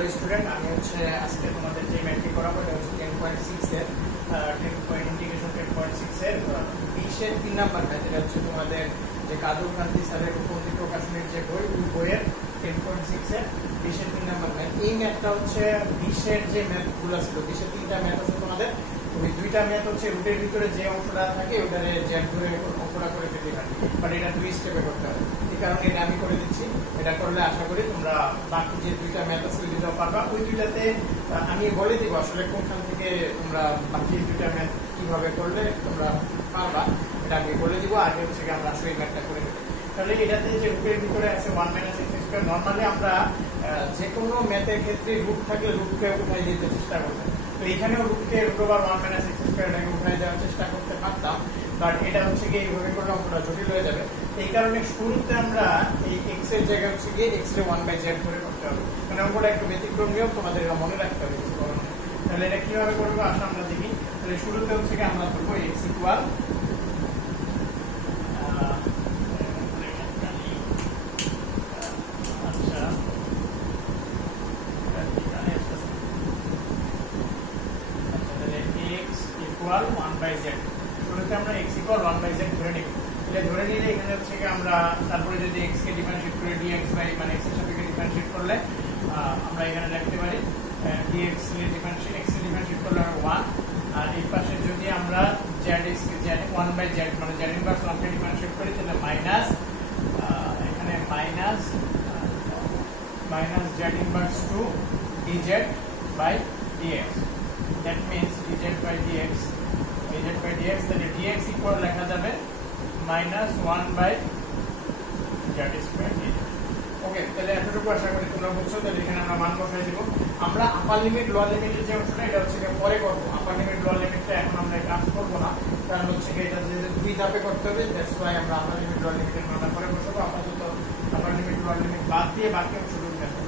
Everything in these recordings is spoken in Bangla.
হ্যালো স্টুডেন্ট, আমি হচ্ছে আজকে তোমাদের যে ম্যাথটি করাবো এটা হচ্ছে 10.6 এর 10 ইন্টিগ্রেশন 10.6 এর 20 এর 3 নাম্বার ম্যাথ। এটা হচ্ছে তোমাদের যে কাজল কান্তি স্যারের উপন্যাস প্রকাশনের যে বই, ওই বইয়ের 10.6 এর 20 এর 3 নাম্বার ম্যাথ। এই ম্যাথটা হচ্ছে 20 এর যে ম্যাথগুলো ছিল, 20 এর 3টা ম্যাথ আছে তোমাদের। ওই দুইটা ম্যাথ হচ্ছে রুটের ভিতরে যে অংশটা থাকে ওটারে জ্যাম ধরে অঙ্কটা করে ফেলতে পারি, বাট এটা 2 স্টেপে করতে হবে। এই কারণে এটা আমি করে দিচ্ছি। এটা করলে আশা করি তোমরা বাকি যে দুইটা ম্যাথ আছে ওই দুইটাও পারবা। ওই দুইটাতে আমি বলে দিব আসলে কোনখান থেকে তোমরা বাকি দুইটা ম্যাথ কিভাবে করলে তোমরা পারবা, এটা আমি বলে দিব। আগে হচ্ছে আমরা আসলে এই ম্যাথটা করে দেবো। তাহলে এটাতে যে রুটের ভিতরে আছে 1 - x², নর্মালি আমরা যে কোনো ম্যাথের ক্ষেত্রে রুট থাকলে রুটকে উঠাই দিতে চেষ্টা করবো। তো এখানেও রুটকে √1 - x² এটাকে উঠাই দেওয়ার চেষ্টা করতে পারতাম, বাট এটা হচ্ছে গিয়ে এইভাবে করলে অঙ্কটা জটিল হয়ে যাবে। এই কারণে শুরুতে আমরা এই x এর জায়গায় হচ্ছে গিয়ে x রে 1/z ধরে করতে হবে। মানে অঙ্কটা একটু ব্যতিক্রম নিয়ম, তোমাদের এটা মনে রাখতে হবে। তাহলে এটা কিভাবে করবো আসলে আমরা দেখি। তাহলে শুরুতে হচ্ছে গিয়ে আমরা ধরবো x ইকুয়াল ইকুয়াল 1/z। শুরুতে আমরা x ইকুয়াল 1/z ধরে নিব। তাহলে ধরে নিলে এখানে হচ্ছে কি আমরা তারপরে যদি x কে ডিফারেন্সিয়েট করে dx বাই মানে x এর সাপেক্ষে ডিফারেন্সিয়েট করলে আমরা এখানে লিখতে পারি dx এর ডিফারেন্সিয়েট x এর ডিফারেন্সিয়েট করলে 1, আর এই পাশে যদি আমরা zx z 1/z মানে z ইনভার্স 1 কে ডিফারেন্সিয়েট করি তাহলে মাইনাস এখানে minus z inverse 2 dz by dx। That means dz by dx, তাহলে dx ইকুয়াল লেখা যাবে -1/z²। ওকে, তাহলে এতটুকু আশা করি তোমরা বুঝছো। তাহলে এখানে আমরা মান বসাই দিব। আমরা আপার লিমিট লোয়ার লিমিটের যে অংশটা এটা হচ্ছে পরে করব। আপার লিমিট লোয়ার লিমিটটা এখন আমরা কাজ করব না, কারণ হচ্ছে এটা যে দুই ধাপে করতে হবে। দ্যাটস ওয়াই আমরা আপার লিমিট লোয়ার লিমিটের মানটা পরে বসাবো। আপাতত আপার লিমিট লোয়ার লিমিট বাদ দিয়ে বাকি অংশটুকু দেখো।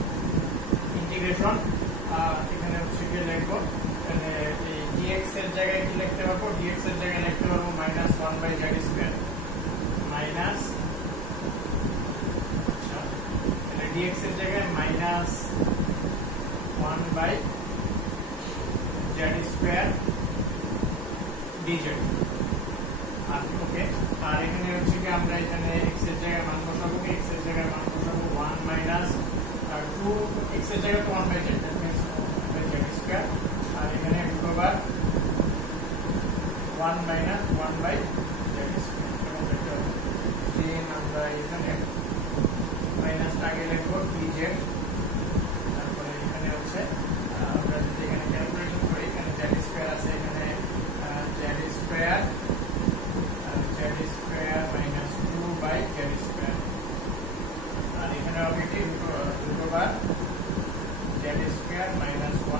ইন্টিগ্রেশন এখানে হচ্ছে কি লিখবো, dx এর জায়গায় কি লিখতে পারবো, dx এর জায়গায় লিখতে পারবো -1/z²। মাইনাস আচ্ছা, তাহলে dx এর জায়গায় -1/z² dz। আর ওকে, আর এখানে হচ্ছে কি আমরা এখানে x এর জায়গায় মান বসাবো, x এর জায়গায় মান বসাবো 1 - 2, x এর জায়গায় তো 1/z, দ্যাট মিন্স 1/z²। আর এখানে √1 - 1/z²। দেন আমরা এখানে মাইনাস আগে লিখবো dz। তারপরে এখানে হচ্ছে আমরা যদি এখানে ক্যালকুলেশন করি, এখানে z² আছে, এখানে z² -2/z²। আর এখানে হবে কি √1 z² -1/z²।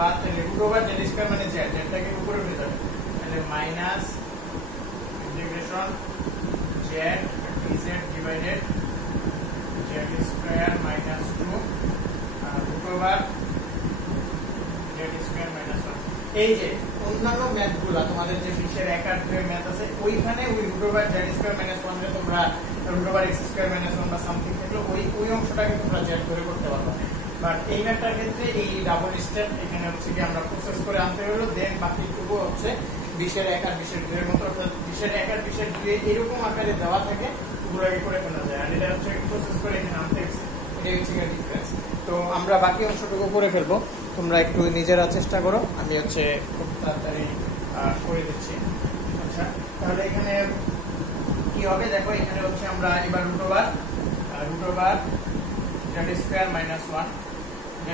বাদ তাহলে √1 z² মানে z, যেটাকে উপরে উঠে যাবে। তাহলে minus integration z dz divided z² -2 √1 z² -1। এই যে অন্যান্য ম্যাথগুলো তোমাদের যে 20 এর 1 আর 2 এর ম্যাথ আছে, ওইখানে ওই √1 z² -1 রে তোমরা √1 x² -1 বা সামথিং থাকলে ওই অংশটাকে তোমরা z ধরে করতে পারবে। বাট এই ম্যাথটার ক্ষেত্রে এই ডাবল স্টেপ এখানে হচ্ছে কি আমরা প্রসেস করে আনতে হলো। দেন বাকিটুকু হচ্ছে 20 এর 1 আর 20 এর 2 এর মতো, অর্থাৎ 20 এর 1 আর 20 এর 2 এরকম আকারে দেওয়া থাকে, ওগুলোকে করে ফেলা যায়। আর এটা হচ্ছে প্রসেস করে এখানে আনতে হচ্ছে, এটাই হচ্ছে ডিফারেন্স। তো আমরা বাকি অংশটুকু করে ফেলবো, তোমরা একটু নিজেরা চেষ্টা করো, আমি হচ্ছে খুব তাড়াতাড়ি করে দিচ্ছি। আচ্ছা, তাহলে এখানে কি হবে দেখো, এখানে হচ্ছে আমরা এবার √1 z² -1 z²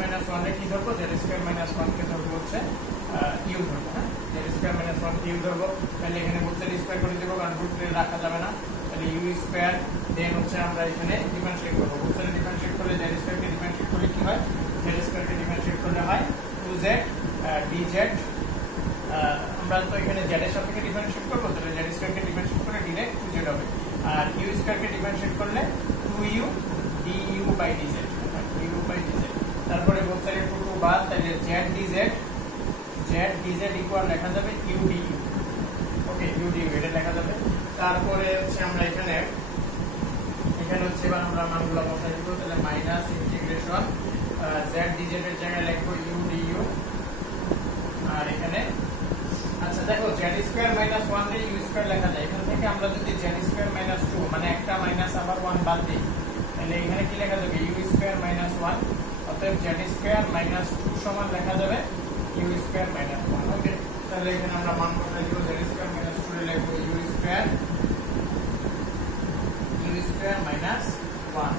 -1 এ কি ধরবো, z² -1 কে ধরবো হচ্ছে u ধরবো। হ্যাঁ, z² -1 কে u ধরবো। তাহলে এখানে √2 করে দেবো, কারণ √2 রাখা যাবে না। তাহলে u²। দেন হচ্ছে আমরা এখানে ডিফারেন্সিয়েট করবো। √2 ডিফারেন্সিয়েট করলে z² কে ডিফারেন্সিয়েট করলে কি হয়, z² কে ডিফারেন্সিয়েট করলে হয় 2z dz। আমরা তো এখানে z এর সাপেক্ষে ডিফারেন্সিয়েট করবো, তাহলে z² কে ডিফারেন্সিয়েট করলে ডিরেক্ট 2z হবে। আর u² কে ডিফারেন্সিয়েট করলে 2u du/dz। তারপরে বোথ সাইডে 2 বাদ, তাহলে z dz ইকুয়াল লেখা যাবে u du। ওকে, u du এটা লেখা যাবে। তারপরে হচ্ছে আমরা এখানে এখানে হচ্ছে এবার আমরা মানগুলো বসাই দিব, তাহলে মাইনাস ইন্টিগ্রেশন জেড ডিজেড এর জায়গায় লিখবো ইউ ডিইউ, আর এখানে আচ্ছা দেখো জেড স্কয়ার মাইনাস 1 রে ইউ স্কয়ার লেখা যায়, এখান থেকে আমরা যদি জেড স্কয়ার মাইনাস 2 মানে একটা মাইনাস আবার 1 বাদ দিই, তাহলে এখানে কি লেখা যাবে ইউ স্কয়ার মাইনাস 1, অতএব জেড স্কয়ার মাইনাস 2 সমান লেখা যাবে ইউ স্কয়ার মাইনাস 1। ওকে, তাহলে এখানে আমরা মান বসাই দিব, জেড স্কয়ার মাইনাস 2 রে লিখবো ইউ স্কয়ার মাইনাস 1,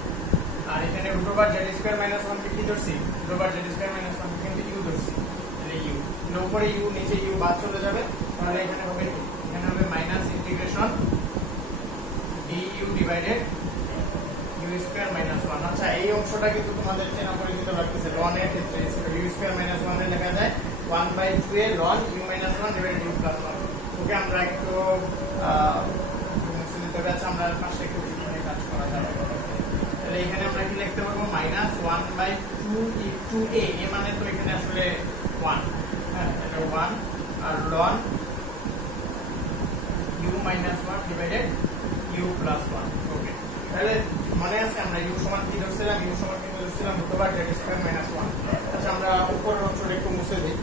আর এখানে root over Z square minus 1 কে কি ধরছি, root over Z square minus 1 কে কিন্তু ইউ ধরছি, তাহলে ইউ এর উপরে ইউ নিচে ইউ বাদ চলে যাবে, তাহলে এখানে হবে কি, এখানে হবে minus integration du divided u square minus 1। আচ্ছা এই অংশটা কিন্তু তোমাদের চেনা পরিচিত লাগতেছে, ln এর ক্ষেত্রে ইউ স্কয়ার মাইনাস 1 এর লেখা যায় 1/2 এ ln u minus 1 divided u plus 1। ওকে, আমরা একটু তবে আচ্ছা আমরা পাশে একটু এখানে কাজ করা যাবে, তাহলে এখানে আমরা কি লিখতে পারবো মাইনাস 1/2a, এ মানে তো এখানে আসলে 1, হ্যাঁ এটা 1, আর ln u minus 1 divided u plus 1। ওকে, তাহলে মনে আছে আমরা u সমান কি ধরছিলাম, u সমান কি ধরছিলাম root over Z square minus 1। আচ্ছা আমরা উপরের অংশটা একটু মুছে দিই,